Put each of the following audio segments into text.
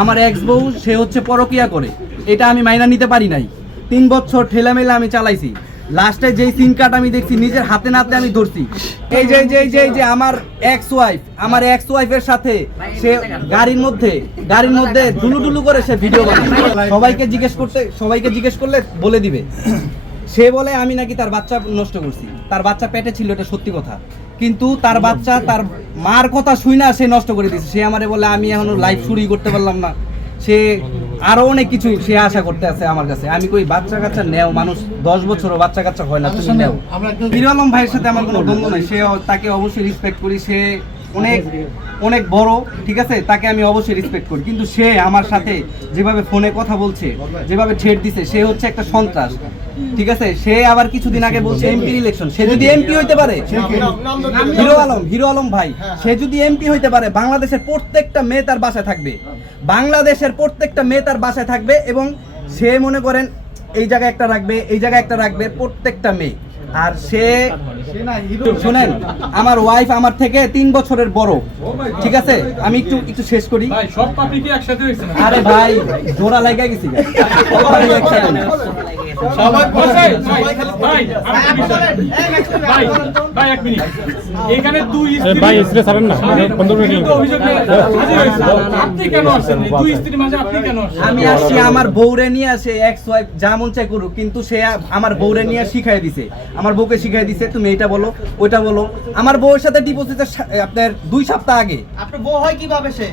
আমার এক্স বউ, সে হচ্ছে পরকিয়া করে। এটা আমি মাইনা নিতে পারি নাই। তিন বছর ঠেলামেলা আমি চালাইছি। লাস্টে যেই সিন কার্ড আমি দেখছি, নিজের হাতে নাতে আমি ধরছি। এই যে যে যে যে আমার এক্স ওয়াইফ আমার এক্স ওয়াইফের সাথে সে গাড়ির মধ্যে গাড়ির মধ্যে ডুলু ডুলু করে সে ভিডিও বানায়। সবাইকে জিজ্ঞেস করতে, সবাইকে জিজ্ঞেস করলে বলে দিবে। সে বলে আমি নাকি তার বাচ্চা নষ্ট করছি। তার বাচ্চা পেটে ছিল এটা সত্যি কথা। কিন্তু তার বাচ্চা তার মার কথা শুই না সে নষ্ট করে দিয়েছে। সে আমারে বলে আমি এখনও লাইফ শুরুই করতে পারলাম না। সে আরও অনেক কিছু সে আশা করতে আছে আমার কাছে। আমি কই বাচ্চা কাচ্চা নেও মানুষ দশ বছরও বাচ্চা কাচ্চা হয় না তুমি নেও। হিরো আলম ভাইয়ের সাথে আমার কোনো দ্বন্দ্ব নাই। সে তাকে অবশ্যই রেসপেক্ট করি। সে অনেক অনেক বড়, ঠিক আছে? তাকে আমি অবশ্যই রেসপেক্ট করি। কিন্তু সে আমার সাথে যেভাবে ফোনে কথা বলছে, যেভাবে ছেড় দিছে, সে হচ্ছে একটা সন্ত্রাস, ঠিক আছে? সে আবার কিছুদিন আগে বলছে এমপি ইলেকশন সে যদি এমপি হইতে পারে, হিরো আলম হিরো আলম ভাই, সে যদি এমপি হইতে পারে, বাংলাদেশের প্রত্যেকটা মেয়ে তার বাসায় থাকবে। বাংলাদেশের প্রত্যেকটা মেয়ে তার বাসায় থাকবে এবং সে মনে করেন, এই জায়গায় একটা রাখবে, এই জায়গায় একটা রাখবে, প্রত্যেকটা মেয়ে। আর সে শুনেন আমার ওয়াইফ আমার থেকে তিন বছরের বড়। ঠিক আছে? আমি একটু একটু শেষ করি। ভাই সব পাবলিক কি একসাথে হয়েছে না আরে ভাই জোড়া লাগা গেছি। ভাই আমি একটা বিষয়- ভাই ভাই এক মিনিট। এখানে দুই স্ত্রী ভাই, স্ত্রী ছাড়েন না। স্বামীর পনেরো মিনিট বিরুদ্ধে অভিযোগ নিয়ে হাজির হয়েছে। আপনি কেন আসছেন? এই দুই স্ত্রীর মাঝে আপনি কেন আসছেন? আমি আসছি আমার বউরে নিয়ে আসে এক্স ওয়াইফ যা মন চাই করুক কিন্তু সে আমার বউরে নিয়ে শিখাই দিছে। আমার বউকে শিখাই দিছে তুমি এটা বলো ওইটা বলো আমার বউয়ের সাথে ডিপোজিটের আপনার দুই সপ্তাহ আগে আপনার বউ হয় কীভাবে সে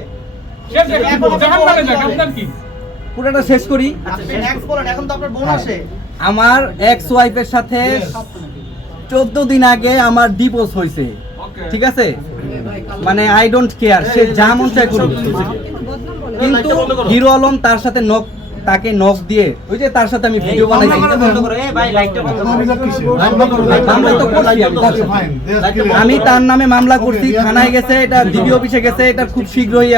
পুরোটা শেষ করি আপনি এক্স বলেন এখন তো আপনার বোন আসে আমার এক্স ওয়াইফের সাথে চোদ্দ দিন আগে আমার ডিভোর্স হয়েছে ঠিক আছে মানে আই ডোন্ট কেয়ার সে যা মন চায় করুক কিন্তু হিরো আলম তার সাথে নখ তাকে নখ দিয়ে ওই যে তার সাথে আমি ভিডিও বানাইছি। আমি তার সাথে। আমি তার নামে মামলা করছি থানায় গেছে এটা ডিবি অফিসে গেছে এটা খুব শীঘ্রই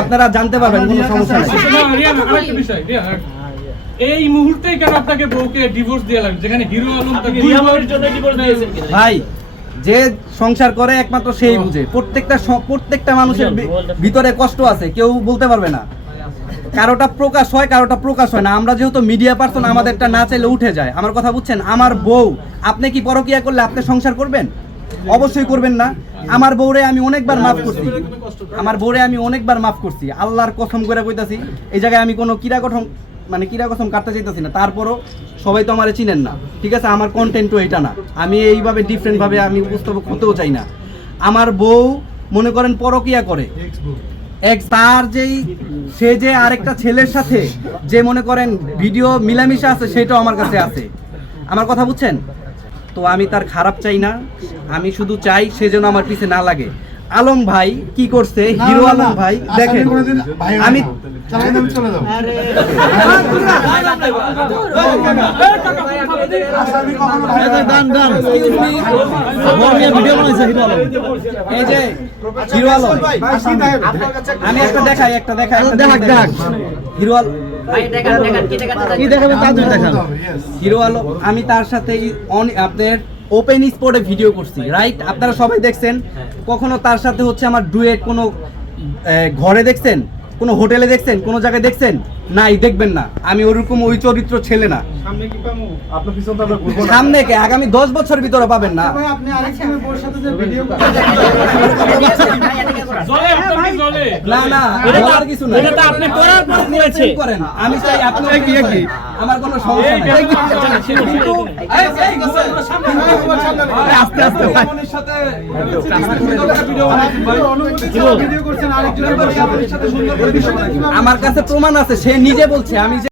আপনারা জানতে পারবেন কোনো সমস্যা নেই। না, রিয়ান, আরেকটা বিষয়, রিয়ান, এই মুহূর্তে কেন আপনাকে বউকে ডিভোর্স দেওয়া লাগবে যেখানে হিরো আলম তাকে ভাই যে সংসার করে একমাত্র সেই বুঝে। প্রত্যেকটা প্রত্যেকটা মানুষের ভিতরে কষ্ট আছে কেউ বলতে পারবে না। কারোটা প্রকাশ হয়, কারোটা প্রকাশ হয় না। আমরা যেহেতু মিডিয়া পার্সন আমাদেরটা না চাইলে উঠে যায়। আমার কথা বুঝছেন? আমার বউ, আপনি কি পরকিয়া করলে আপনি সংসার করবেন? অবশ্যই করবেন না। আমার বউরে আমি অনেকবার মাফ করছি। আমার বউরে আমি অনেকবার মাফ করছি। আল্লাহর কসম করে কইতাছি, এই জায়গায় আমি কোনো কিরা গঠন মানে কিরা কসম কাটতে চাইতেছি না। তারপরও সবাই তো আমারে চিনেন না। ঠিক আছে? আমার কন্টেন্টও এটা না। আমি এইভাবে ডিফারেন্টভাবে আমি উপস্থাপক হতেও চাই না। আমার বউ, মনে করেন, পরকিয়া করে। এক তার যেই সে যে আরেকটা ছেলের সাথে যে মনে করেন ভিডিও মিলামিশা আছে, সেটাও আমার কাছে আছে। আমার কথা বুঝছেন? তো আমি তার খারাপ চাই না। আমি শুধু চাই সে যেন আমার পিছে না লাগে। আলম ভাই কি করছে? হিরো আলম ভাই দেখেন। আমি এই যে হিরো আলম। আমি একটা দেখাই একটা দেখাই দেখাক, দেখাই। দেখাক। হিরো আলম কি দেখাবে তা দেখান। হিরো আলম আমি তার সাথে অন আপনার ওপেন স্পটে ভিডিও করছি রাইট আপনারা সবাই দেখছেন কখনো তার সাথে হচ্ছে আমার ডুয়েট কোনো ঘরে দেখছেন? কোনো হোটেলে দেখছেন? কোনো জায়গায় দেখছেন? নাই দেখবেন না। আমি ওরকম ওই চরিত্র ছেলে না। সামনে কে আগামী দশ বছর ভিতরে পাবেন না। আপনি আরেকজনের বউর সাথে যে ভিডিও জলে আপনার কি জলে? না না বলার কিছু না এটা তো আপনি করার পর করেছে। করেন। আমি চাই আপনি কি কি? আমার কোনো সমস্যা কিন্তু আমার কাছে প্রমাণ আছে সে নিজে বলছে আমি যে